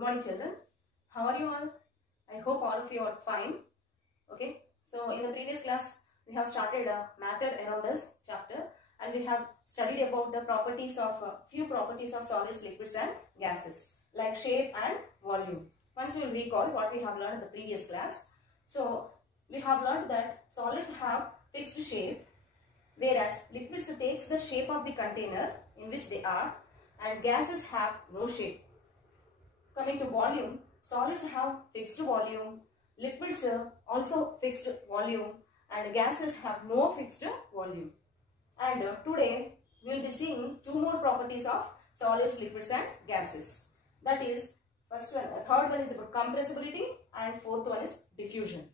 Good morning, children. How are you all? I hope all of you are fine. Okay. So in the previous class, we have started matter around us chapter, and we have studied about the properties of few properties of solids, liquids, and gases like shape and volume. Once we will recall what we have learned in the previous class. So we have learned that solids have fixed shape, whereas liquids takes the shape of the container in which they are, and gases have no shape. Coming to volume, solids have fixed volume, liquids also fixed volume, and gases have no fixed volume. And today we will be seeing two more properties of solids, liquids, and gases. That is, third one is about compressibility, and fourth one is diffusion.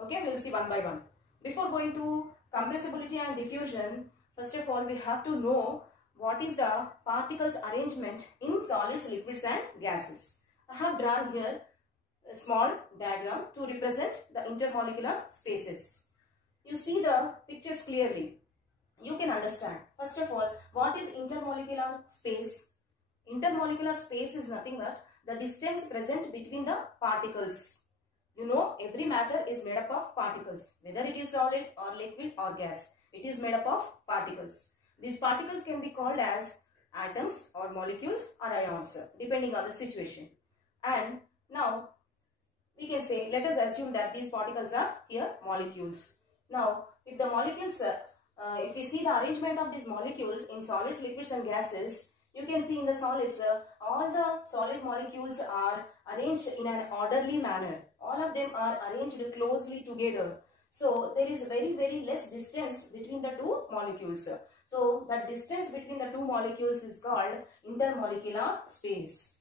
Okay, we will see one by one. Before going to compressibility and diffusion, first of all we have to know what is the particles arrangement in solids, liquids, and gases. I have drawn here a small diagram to represent the intermolecular spaces. You see the pictures clearly. You can understand. First of all, what is intermolecular space? Intermolecular space is nothing but the distance present between the particles. You know, every matter is made up of particles, whether it is solid or liquid or gas. It is made up of particles. These particles can be called as atoms or molecules or ions, depending on the situation. And now we can say, let us assume that these particles are here molecules. Now, if the molecules, if we see the arrangement of these molecules in solids, liquids, and gases, you can see in the solids, all the solid molecules are arranged in an orderly manner. All of them are arranged closely together. So there is very less distance between the two molecules. So that distance between the two molecules is called intermolecular space.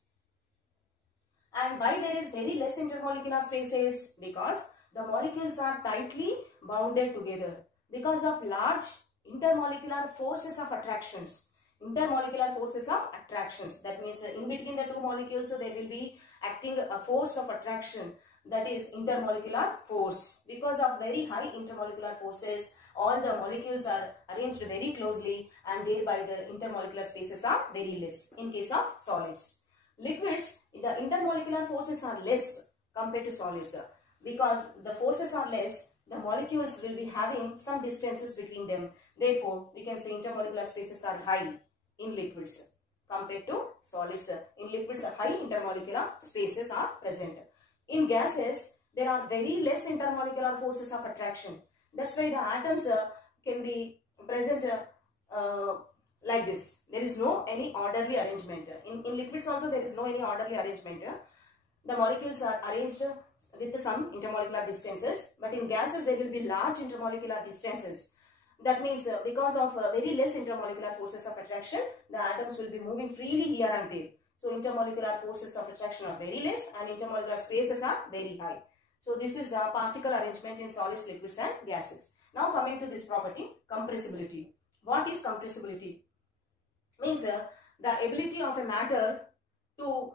And why there is very less intermolecular spaces? Because the molecules are tightly bounded together because of large intermolecular forces of attractions. Intermolecular forces of attractions. That means in between the two molecules there will be acting a force of attraction, that is intermolecular force. Because of very high intermolecular forces, all the molecules are arranged very closely, and thereby the intermolecular spaces are very less in case of solids. Liquids, the intermolecular forces are less compared to solids. Because the forces are less, the molecules will be having some distances between them. Therefore, we can say intermolecular spaces are high in liquids compared to solids. In liquids, high intermolecular spaces are present. In gases, there are very less intermolecular forces of attraction. That's why the atoms can be present like this. There is no any orderly arrangement. In liquids also there is no any orderly arrangement. The molecules are arranged with some intermolecular distances, but in gases there will be large intermolecular distances. That means because of very less intermolecular forces of attraction, the atoms will be moving freely here and there. So intermolecular forces of attraction are very less and intermolecular spaces are very high. So this is the particle arrangement in solids, liquids, and gases. Now coming to this property, compressibility. What is compressibility? Means the ability of a matter to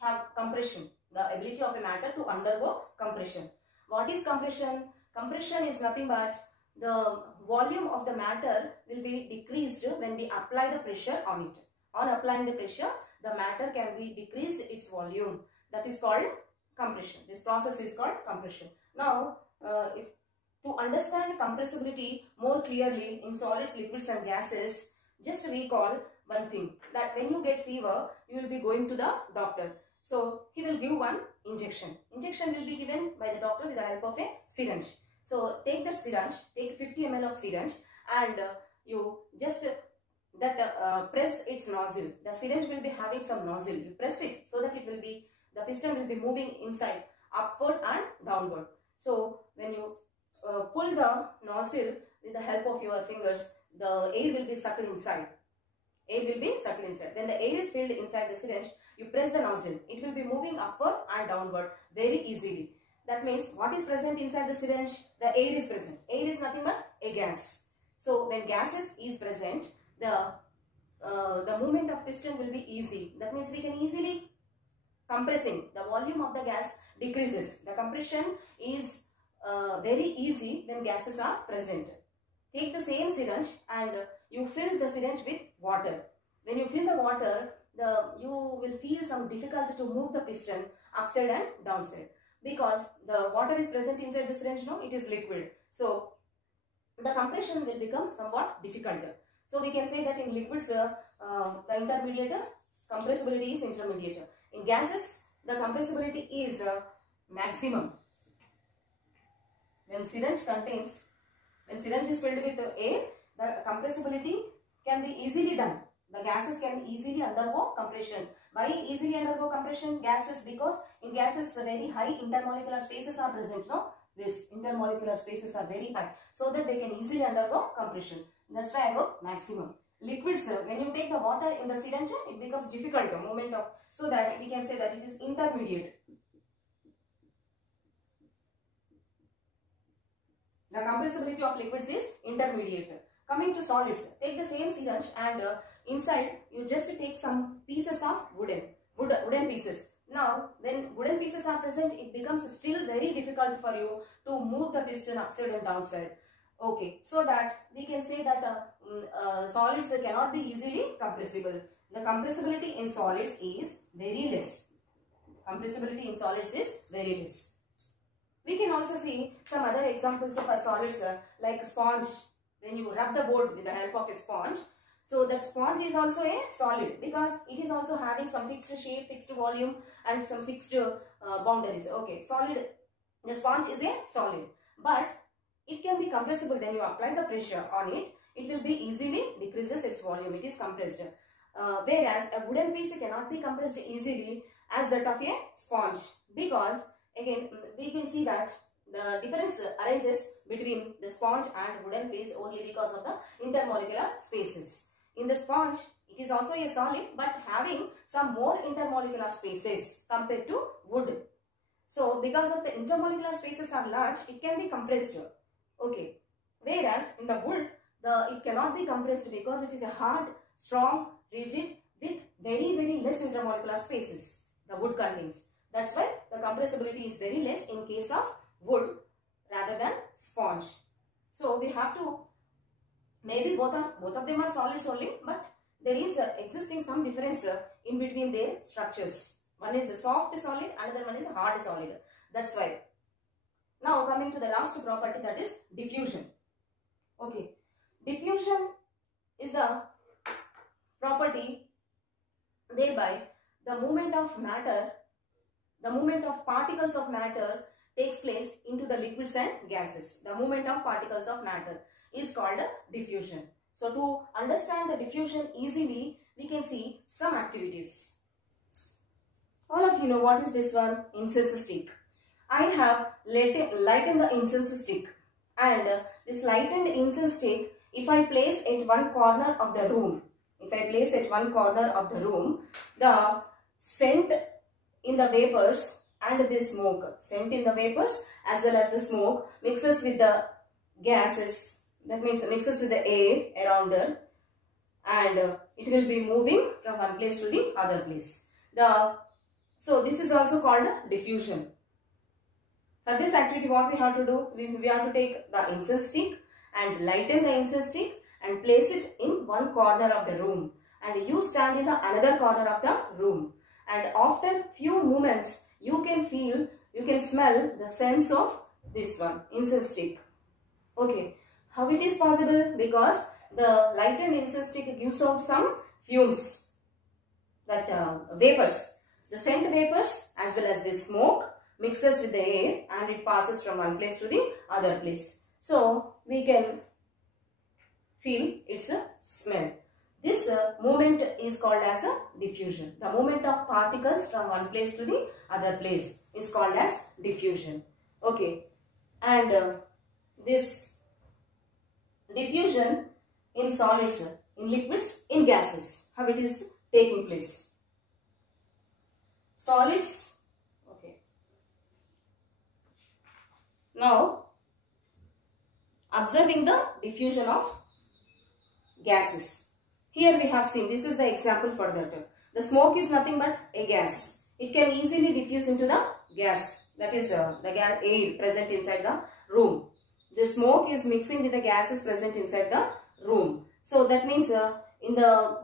have compression. The ability of a matter to undergo compression. What is compression? Compression is nothing but the volume of the matter will be decreased when we apply the pressure on it. On applying the pressure, the matter can be decreased its volume. That is called compression. This process is called compression. Now, to understand compressibility more clearly in solids, liquids, and gases, just recall one thing, that when you get fever, you will be going to the doctor. So he will give one injection. Injection will be given by the doctor with the help of a syringe. So take the syringe, take 50 ml of syringe, and you just press its nozzle. The syringe will be having some nozzle. You press it so that it will be, the piston will be moving inside, upward and downward. So when you pull the nozzle with the help of your fingers, the air will be sucked inside. Air will be sucked inside. When the air is filled inside the syringe, you press the nozzle. It will be moving upward and downward very easily. That means what is present inside the syringe? The air is present. Air is nothing but a gas. So when gases is present, the movement of piston will be easy. That means we can easily compressing. The volume of the gas decreases. The compression is very easy when gases are present. Take the same syringe and you fill the syringe with water. When you fill the water, you will feel some difficulty to move the piston upside and downside, because the water is present inside the syringe. No, it is liquid, so the compression will become somewhat difficult. So we can say that in liquids, the intermediate compressibility is intermediate. In gases, the compressibility is maximum. When syringe is filled with air, the compressibility can be easily done. The gases can easily undergo compression. Why easily undergo compression? Gases, because in gases very high intermolecular spaces are present. No, this intermolecular spaces are very high, so that they can easily undergo compression. That's why I wrote maximum. Liquids, when you take the water in the syringe, it becomes difficult movement of, so that we can say that it is intermediate. The compressibility of liquids is intermediate. Coming to solids, take the same syringe and inside you just take some pieces of wooden pieces. Now, when wooden pieces are present, it becomes still very difficult for you to move the piston upside and downside. Okay, so that we can say that solids cannot be easily compressible. The compressibility in solids is very less. Compressibility in solids is very less. We can also see some other examples of solids like a sponge. When you rub the board with the help of a sponge, so that sponge is also a solid, because it is also having some fixed shape, fixed volume and some fixed boundaries. Okay, solid, the sponge is a solid, but it can be compressible. When you apply the pressure on it, it will be easily decreases its volume, it is compressed. Whereas a wooden piece cannot be compressed easily as that of a sponge, because again we can see that the difference arises between the sponge and wooden piece only because of the intermolecular spaces. In the sponge, it is also a solid, but having some more intermolecular spaces compared to wood. So because of the intermolecular spaces are large, it can be compressed. Okay. Whereas in the wood, it cannot be compressed because it is a hard, strong, rigid with very less intermolecular spaces the wood contains. That's why the compressibility is very less in case of wood rather than sponge. So we have to, maybe both of them are solids only, but there is existing some difference in between their structures. One is a soft solid, another one is a hard solid. That's why. Now coming to the last property, that is diffusion. Okay, diffusion is the property thereby the movement of matter, the movement of particles of matter takes place into the liquids and gases. The movement of particles of matter is called diffusion. So to understand the diffusion easily, we can see some activities. All of you know what is this one? Incense stick. I have lightened the incense stick, and this lightened incense stick, if I place at one corner of the room, the scent in the vapors and the smoke, scent in the vapors as well as the smoke mixes with the gases, that means mixes with the air around it, and it will be moving from one place to the other place. So this is also called diffusion. For this activity, what we have to do, we have to take the incense stick and lighten the incense stick and place it in one corner of the room, and you stand in the another corner of the room, and after few moments you can smell the scents of this one, incense stick. Okay, how it is possible? Because the lightened incense stick gives out some fumes, that vapors, the scent vapors as well as the smoke mixes with the air, and it passes from one place to the other place. So we can feel its smell. This movement is called as a diffusion. The movement of particles from one place to the other place is called as diffusion. Okay, and this diffusion in solids, in liquids, in gases, how it is taking place. Solids, okay. Now, observing the diffusion of gases. Here we have seen, this is the example for that. The smoke is nothing but a gas. It can easily diffuse into the gas, that is the gas air present inside the room. The smoke is mixing with the gases present inside the room. So that means in the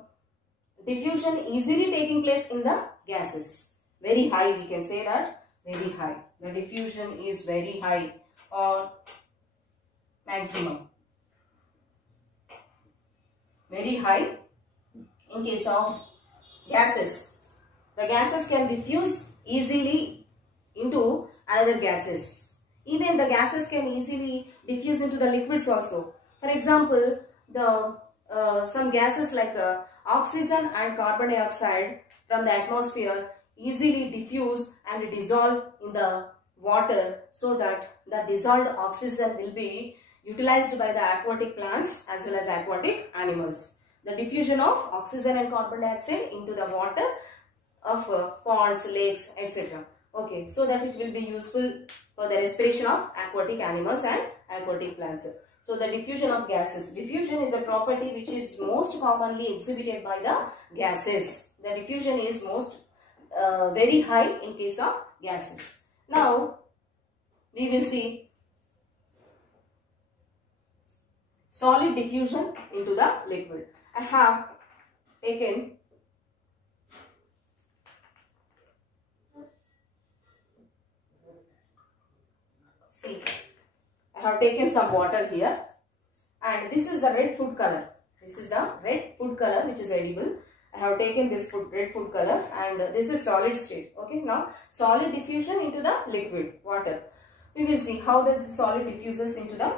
diffusion easily taking place in the gases. Very high, we can say that, very high. The diffusion is very high or maximum. Very high in case of gases. The gases can diffuse easily into other gases. Even the gases can easily diffuse into the liquids also. For example, some gases like oxygen and carbon dioxide from the atmosphere easily diffuse and dissolve in the water, so that the dissolved oxygen will be utilized by the aquatic plants as well as aquatic animals. The diffusion of oxygen and carbon dioxide into the water of ponds, lakes, etc. Okay, so that it will be useful for the respiration of aquatic animals and aquatic plants. So the diffusion of gases. Diffusion is a property which is most commonly exhibited by the gases. The diffusion is very high in case of gases. Now we will see solid diffusion into the liquid. I have taken some water here, and this is the red food color. This is the red food color which is edible. I have taken this red food color, and this is solid state. Okay, now solid diffusion into the liquid water. We will see how the solid diffuses into the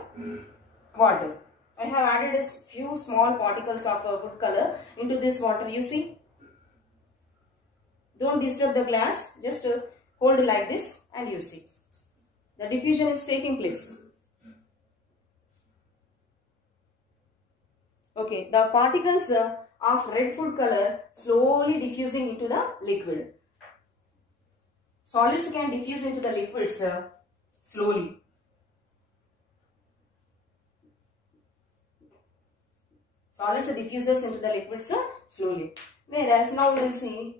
water. I have added a few small particles of food color into this water. You see, don't disturb the glass, just hold like this and you see the diffusion is taking place. Okay, the particles of red food color slowly diffusing into the liquid. Solids can diffuse into the liquids slowly. Solids diffuses into the liquids slowly. Whereas now we will see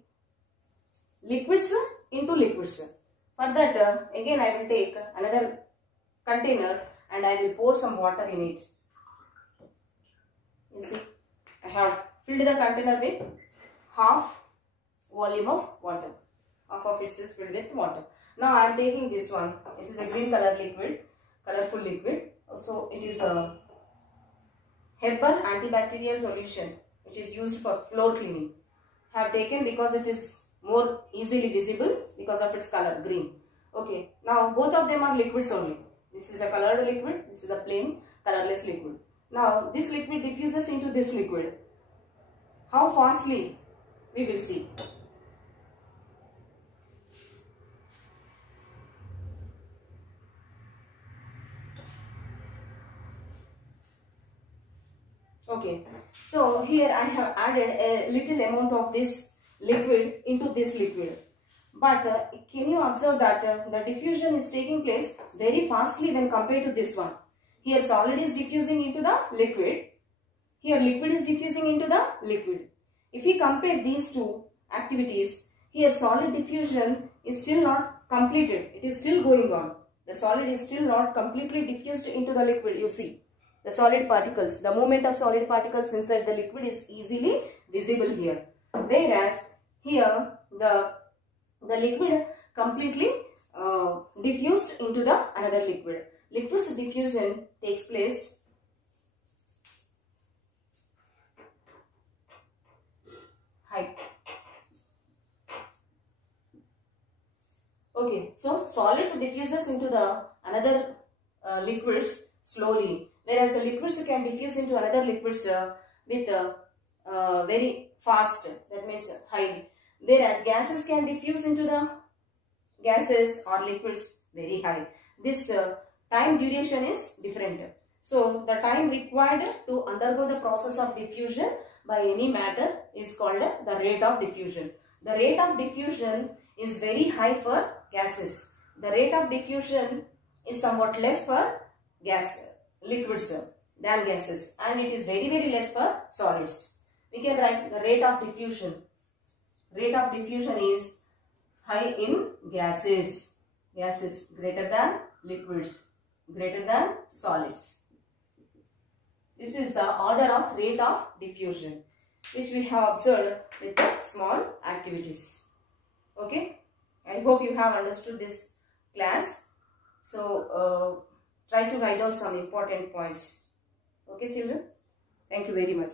liquids into liquids. For that, again I will take another container and I will pour some water in it. You see, I have filled the container with half volume of water. Half of it is filled with water. Now I am taking this one. It is a green color liquid, colorful liquid. So it is a herbal antibacterial solution which is used for floor cleaning. I have taken because it is more easily visible because of its color, green. Okay, now both of them are liquids only. This is a colored liquid, this is a plain colorless liquid. Now this liquid diffuses into this liquid. How fastly? We will see. Okay, so here I have added a little amount of this liquid into this liquid. But can you observe that the diffusion is taking place very fastly when compared to this one. Here solid is diffusing into the liquid. Here liquid is diffusing into the liquid. If we compare these two activities, here solid diffusion is still not completed. It is still going on. The solid is still not completely diffused into the liquid. You see, the solid particles, the movement of solid particles inside the liquid is easily visible here. Whereas here the liquid completely diffused into the another liquid. Liquid's diffusion takes place high. Okay, so solids diffuses into the another liquids slowly, whereas the liquids can diffuse into another liquids with very fast, that means high. Whereas gases can diffuse into the gases or liquids very high. This time duration is different. So the time required to undergo the process of diffusion by any matter is called the rate of diffusion. The rate of diffusion is very high for gases. The rate of diffusion is somewhat less for liquids than gases, and it is very less for solids. We can write the rate of diffusion. Rate of diffusion is high in gases. Gases greater than liquids, greater than solids. This is the order of rate of diffusion. which we have observed with the small activities. Okay, I hope you have understood this class. So try to write down some important points. Okay children, thank you very much.